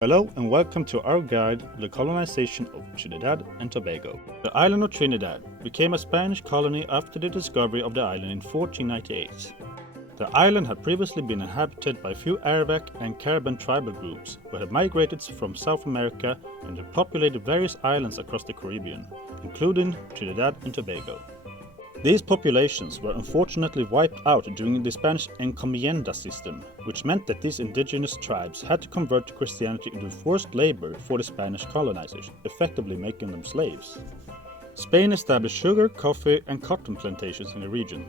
Hello and welcome to our guide to the colonization of Trinidad and Tobago. The island of Trinidad became a Spanish colony after the discovery of the island in 1498. The island had previously been inhabited by a few Arawak and Caribbean tribal groups who had migrated from South America and had populated various islands across the Caribbean, including Trinidad and Tobago. These populations were unfortunately wiped out during the Spanish encomienda system, which meant that these indigenous tribes had to convert to Christianity into forced labor for the Spanish colonizers, effectively making them slaves. Spain established sugar, coffee, and cotton plantations in the region.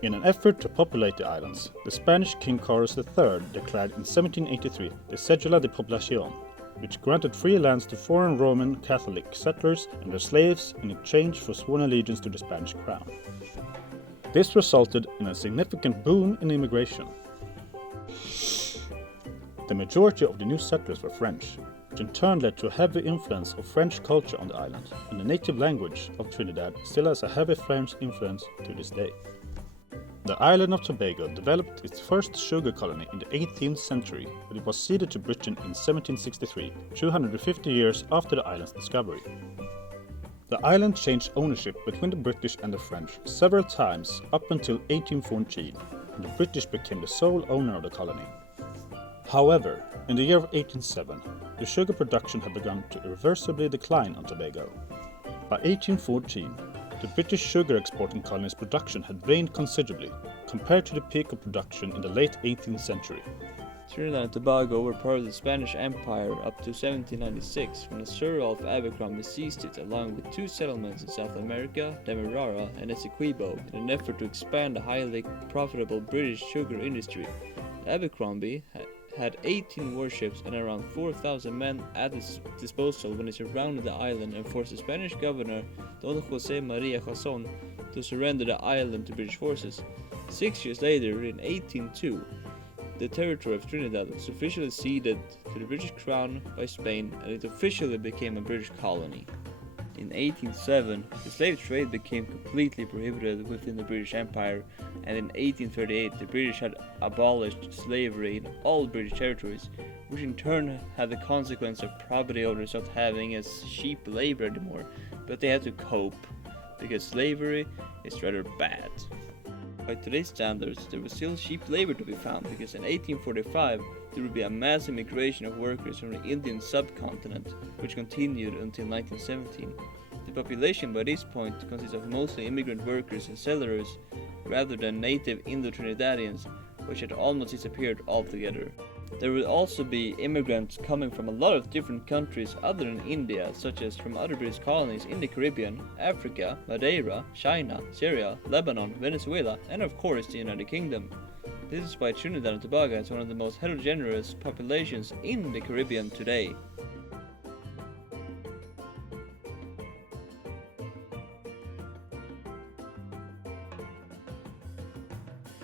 In an effort to populate the islands, the Spanish King Carlos III declared in 1783 the Cedula de Población, which granted free lands to foreign Roman Catholic settlers and their slaves in exchange for sworn allegiance to the Spanish crown. This resulted in a significant boom in immigration. The majority of the new settlers were French, which in turn led to a heavy influence of French culture on the island, and the native language of Trinidad still has a heavy French influence to this day. The island of Tobago developed its first sugar colony in the 18th century, but it was ceded to Britain in 1763, 250 years after the island's discovery. The island changed ownership between the British and the French several times up until 1814, when the British became the sole owner of the colony. However, in the year of 1807, the sugar production had begun to irreversibly decline on Tobago. By 1814, the British sugar exporting colony's production had waned considerably, compared to the peak of production in the late 18th century. Trinidad and Tobago were part of the Spanish Empire up to 1796, when the Sir of Abercrombie seized it along with two settlements in South America, Demerara and Essequibo, in an effort to expand the highly profitable British sugar industry. Abercrombie had 18 warships and around 4,000 men at its disposal when it surrounded the island and forced the Spanish governor Don José María Jason to surrender the island to British forces. 6 years later, in 1802, the territory of Trinidad was officially ceded to the British Crown by Spain, and it officially became a British colony. In 1807, the slave trade became completely prohibited within the British Empire, and in 1838 the British had abolished slavery in all British territories, which in turn had the consequence of property owners not having as cheap labor anymore, but they had to cope, because slavery is rather bad. By today's standards, there was still cheap labor to be found, because in 1845 there would be a mass immigration of workers from the Indian subcontinent, which continued until 1917. The population by this point consists of mostly immigrant workers and settlers, rather than native Indo-Trinidadians, which had almost disappeared altogether. There would also be immigrants coming from a lot of different countries other than India, such as from other British colonies in the Caribbean, Africa, Madeira, China, Syria, Lebanon, Venezuela, and of course the United Kingdom. This is why Trinidad and Tobago has one of the most heterogeneous populations in the Caribbean today.